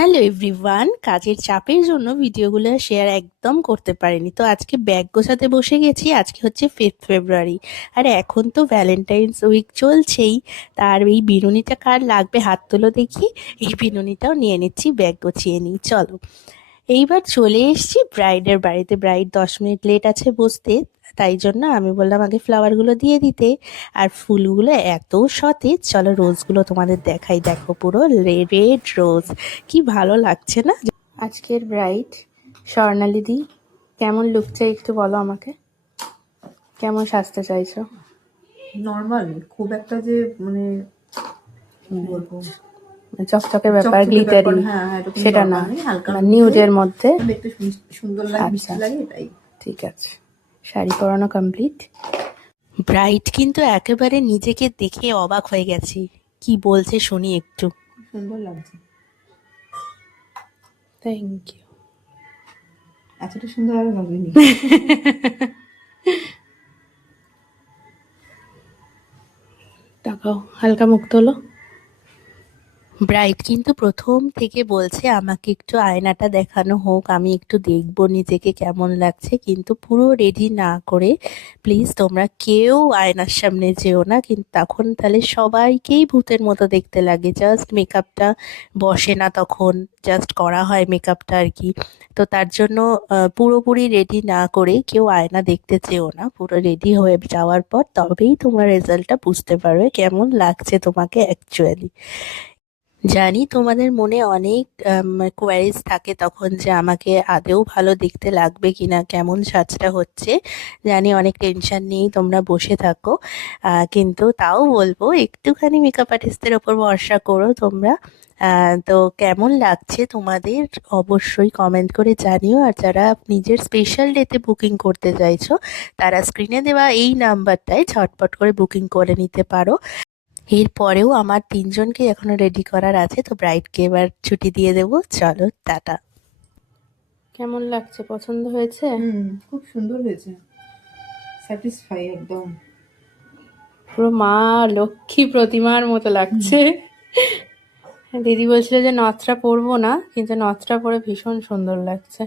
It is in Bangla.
হ্যালো এভরিওয়ান, কাজের চাপের জন্য ভিডিওগুলো শেয়ার একদম করতে পারিনি। তো আজকে ব্যাগ গোছাতে বসে গেছি। আজকে হচ্ছে 5th ফেব্রুয়ারি, আর এখন তো ভ্যালেন্টাইন্স উইক চলছেই। তার এই বিনুনিটা কার লাগবে হাত তোলো দেখি। এই বিনুনিটাও নিয়ে নিচ্ছি, ব্যাগ গুছিয়ে নিই চলো। এইবার চলে এসেছি ব্রাইডের বাড়িতে। ব্রাইড 10 মিনিট লেট আছে বসতে, তাই জন্য আমি বললাম আগে ফ্লাওয়ারগুলো দিয়ে দিতে। আর ফুলগুলো এত সতেজ, চলো রোজগুলো তোমাদের দেখাই। দেখো পুরো রেড রোজ, কি ভালো লাগছে না। আজকের ব্রাইড স্বর্ণালিদি, কেমন লুক চাই একটু বলো আমাকে, কেমন সাজতে চাইছো? নর্মাল, খুব একটা যে মানে কি বলবো চকচকে ব্যাপার, চকচকে গ্লিটারি ব্যাপার, হ্যাঁ এরকম সেটা না, দরকার নেই, হালকা নিউডের মধ্যে একটু সুন্দর লাগে, মিষ্টি আচ্ছা লাগে, এটাই ঠিক আছে। শাড়ি পরানো কমপ্লিট। ব্রাইড কিন্তু একেবারে নিজেকে দেখে অবাক হয়ে গেছি, কি বলছে শুনি একটু। সুন্দর লাগছে। Thank you. এতটা সুন্দর আর ভাবিনি। তাকাও, হালকা মুখ তোলো। ব্রাইড কিন্তু প্রথম থেকে বলছে আমাকে একটু আয়নাটা দেখানো হোক, আমি একটু দেখবো নিজেকে কেমন লাগছে, কিন্তু পুরো রেডি না করে প্লিজ তোমরা কেউ আয়নার সামনে যেও না, কিন্তু তখন তাহলে সবাইকেই ভূতের মতো দেখতে লাগে। জাস্ট মেকআপটা বসে না, তখন জাস্ট করা হয় মেকআপটা আর কি। তো তার জন্য পুরোপুরি রেডি না করে কেউ আয়না দেখতে চেও না। পুরো রেডি হয়ে যাওয়ার পর তবেই তোমরা রেজাল্টটা বুঝতে পারবে কেমন লাগছে তোমাকে অ্যাকচুয়ালি। জানি তোমাদের মনে অনেক কোয়ারিজ থাকে তখন, যে আমাকে আদৌ ভালো দেখতে লাগবে কিনা, কেমন সাজটা হচ্ছে। জানি অনেক টেনশন নিয়েই তোমরা বসে থাকো, কিন্তু তাও বলবো একটুখানি মেকআপ আর্টিস্টদের ওপর ভরসা করো তোমরা। তো কেমন লাগছে তোমাদের অবশ্যই কমেন্ট করে জানিও। আর যারা নিজের স্পেশাল ডেতে বুকিং করতে চাইছো, তারা স্ক্রিনে দেওয়া এই নাম্বারটায় ঝটপট করে বুকিং করে নিতে পারো। এরপরেও আমার 3জনকে এখনো রেডি করার আছে, তো ব্রাইডকে এবার ছুটি দিয়ে দেবো। চলো টাটা। কেমন লাগছে, পছন্দ হয়েছে? খুব সুন্দর হয়েছে, স্যাটিসফাই একদম। পুরো মা লক্ষ্মী প্রতিমার মতো লাগছে। দিদি বলছিল যে নথটা পরবো না, কিন্তু নথটা পরে ভীষণ সুন্দর লাগছে।